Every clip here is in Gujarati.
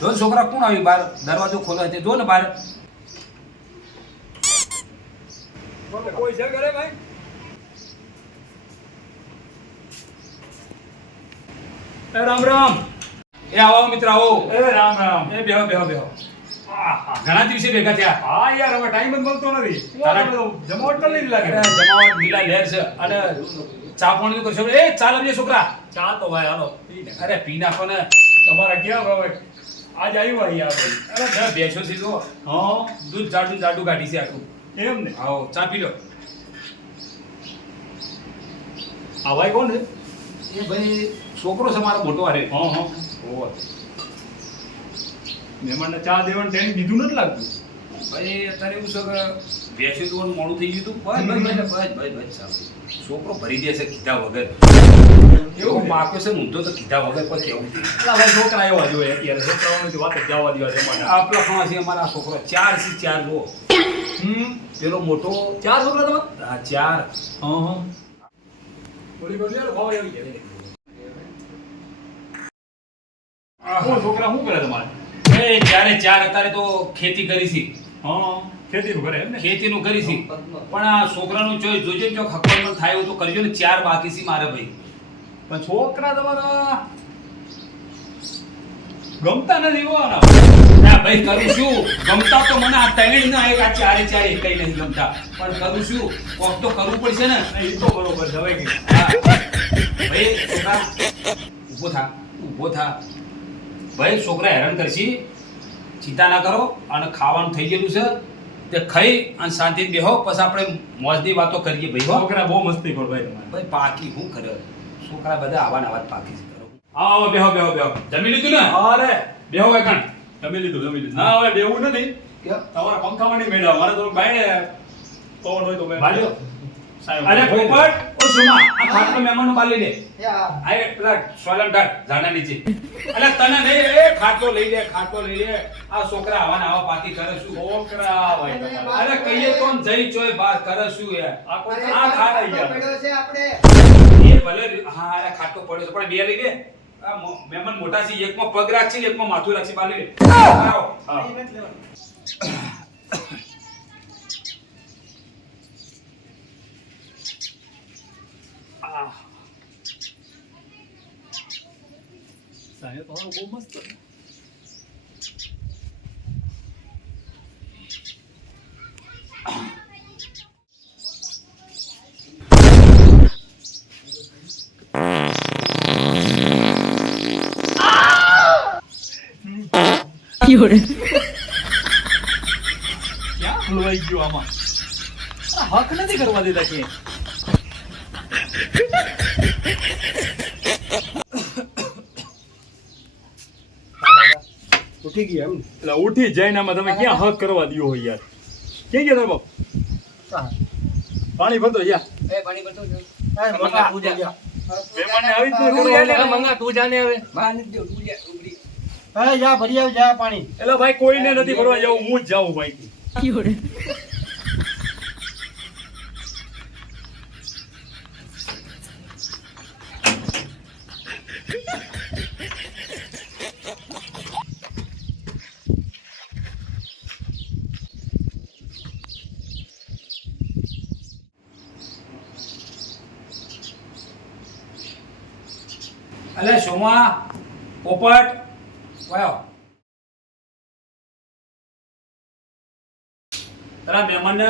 જો છોકરા કોણ આવી બહાર દરવાજો ખોલો છે જો ને બહાર કોઈ છે ઘરે ભાઈ? એ રામ રામ. એ આવો મિત્ર આવો એ રામ રામ. એ બેહો બેહો બેહો ઘણા દિવસે ભેગા થયા હા યાર હવે ટાઈમ જ મળતો નથી. જમાવટ કરી લીધી લાગે. અરે જમાવટ લીલા લહેર છે અને ચા પાણી કરશો એ ચાલ આવજે છોકરા ચા તો ભાઈ હાલો. અરે પી નાખો ને તમારા ક્યાં ભાઈ આજ આવ્યું અહીંયા ભાઈ? અરે બે બેસો છે જો હા દૂધ જાડું જાડું કાઢી છે આખું એમ ને. આવો ચા પી લો આ ભાઈ કોણ છે? એ ભાઈ છોકરો છે મારો મોટો હારે હા હા. ઓહો મહેમાનને ચા દેવાનું ટાઈમ દીધું નથી લાગતું. ભાઈ અત્યારે એવું છે કે બેસી દોવાનું મોડું થઈ ગયું હતું બસ સારું છોકરો ભરી દે છે કીધા વગર એવો માપ્યો છે ઊંધો તો કીધા વગર કોઈ કેવું નથી. અલા ભાઈ છોકરા એવા જોઈએ અત્યારે છોકરાઓની તો વાત જ જવા દેવા જમાના. આપણા ખાવા છે અમારા છોકરો ચાર છે ચાર જો પેલો મોટો ચાર છોકરા તમારા? હા ચાર હા હા. થોડી ઘણી યાર ભાવ આવી જાય. કોણ છોકરા શું કરે તમારે? એ ચારે ચાર અત્યારે તો ખેતી કરી છે હા ખેતીનું કરે એમ ને. ખેતીનું કરી છે પણ આ છોકરાનું જોજો જો ખકવાનું થાય એવું તો કરજો ને ચાર બાકી છે મારે ભાઈ પણ છોકરા તમારા ગમતા નથી હોવાના. ના ભાઈ કરું શું ગમતા તો મને આ ત્રણ ના એક આ ચારે ચાર એકઈ નહીં ગમતા પણ કરું શું કોક તો કરવું પડશે ને એ તો બરોબર છે હવે કે હા. ભાઈ છોકરા ઊભો થા ભાઈ છોકરા હેરાન કરશી ચિંતા ના કરો અને ખાવાનું થઈ ગયેલું છે તે ખાઈ અને શાંતિથી બેહો પછી આપણે મોજની વાતો કરીએ ભાઈ હો છોકરા બહુ મસ્તી ખોર ભાઈ તમારે. ભાઈ પાકી શું કરે છોકરા બધા આવા નવા જ પાકી છે આવો બેહો બેહો બેહો જમી લીધું ને અરે બેહો એકણ જમી લીધું. ના હવે બેવું નથી. તમારા પંખામાં નહીં મેળા મારે તો બાય પવન હોય તો મેં ભાલ્યો સાહેબ. અરે પોપટ ઓ સુમા આ ખાટલો મહેમાનનો બાર લઈ લે આ એ પેલા સોલમ ઢાળ ઝાડા નીચે અલે તને નહીં એ ખાટલો લઈ લે આ છોકરા આવા ને આવા પાતી કરે શું છોકરા ભાઈ તમારે. અરે કહીએ તો ને જઈ ચોય બાર કરે શું યાર આ ખાટ આવી ગયા. એ ભલે હા અરે ખાટલો પડ્યો છે પણ બે લઈ લે આ મહેમાન મોટા છે એકમાં પગ રાખશે એકમાં માથું રાખશે બાર લઈ લે આવો હા. સાહેબ તમારો બહુ મસ્ત છે. ક્યાં ખોલવાઈ ગયું આમાં? આ હક નથી કરવા દેતા કે ઉઠી ગયા એમ એટલે ઉઠી જઈને આમાં તમે ક્યાં હક કરવા દ્યો હોય યાર? ક્યાં ગયા તારા બાપ? પાણી ભરતો જા. મોટા પૂજા મહેમાનને આવી જ હા જા ભરી આવ જા પાણી એટલે ભાઈ કોઈને નથી ભરવા જવું, હું જ જાઉં ભાઈ. અલે સોમા પોપટ વાયો તારા મહેમાનને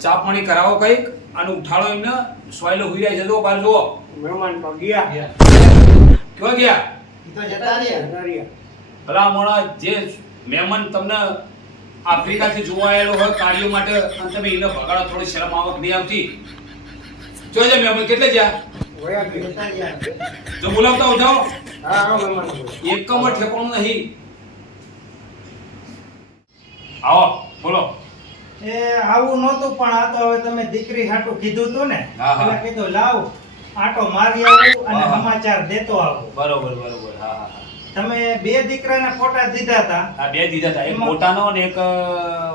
ચા પાણી કરાવો કઈક અને ઉઠાડો એમને સોયલો હુઈ જાય છે તો બાર જુઓ મહેમાન તો ગયા કેવા ગયા ઈ તો જતા રહ્યા ભલા મોણા જે મહેમાન તમને આફ્રિકાથી જોવા આવેલો હોય કાર્યો માટે અને તમે એને ભગાડો થોડી શરમ આવક નહીં આવતી જોજે મહેમાન કેટલે ગયા વયા જતા ગયા જો બોલાવતા ઉઠાવો હા આવો મહેમાન એકમ ઠેકાણું નહીં આવો બોલો એ આવું નહોતું પણ આ તો હવે તમે દીકરી હાટું કીધું તું ને હા, હા. એટલે કીધું લાવ આટો મારી આવું અને હા, હા. સમાચાર દેતો આવું બરોબર હા હા તમે બે દીકરાના ફોટા દીધા હતા આ બે દીધા હતા એક એમાં- મોટાનો અને એક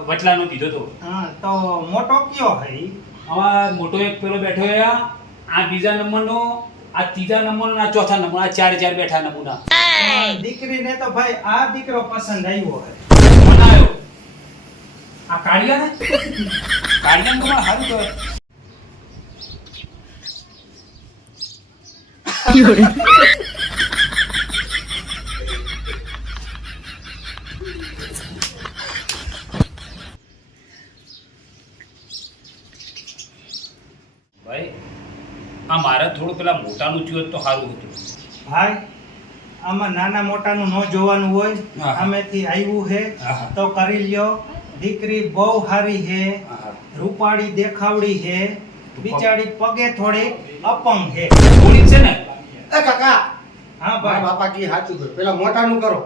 વચલાનો દીધો તો હા તો મોટો કયો હે ઈ? આમાં મોટો એક પેલો બેઠો છે આ બીજા નંબરનો આ ત્રીજા નંબરનો આ ચોથા નંબર આ ચાર ચાર બેઠા નમૂના દીકરીને તો ભાઈ આ દીકરો પસંદ આવ્યો હે. કોણ આવ્યો? આ કાળિયાને? કાળિયાને તો મારે સારું કહેવાય. ભાઈ આ મારે થોડું પેલા મોટાનું થયું હોત તો સારું હતું. ભાઈ આમાં નાના મોટાનું ન જોવાનું હોય. હા. આમેથી આવ્યું હે હા. તો કરી લ્યો. દીકરી બહુ સારી હે, રૂપાળી દેખાવડી હે, બિચારી પગે થોડી અપંગ હે. થોડી છે ને એ કાકા હા મારા ભાઈ બાપા કી સાચું કર્યું પેલા મોટાનું કરો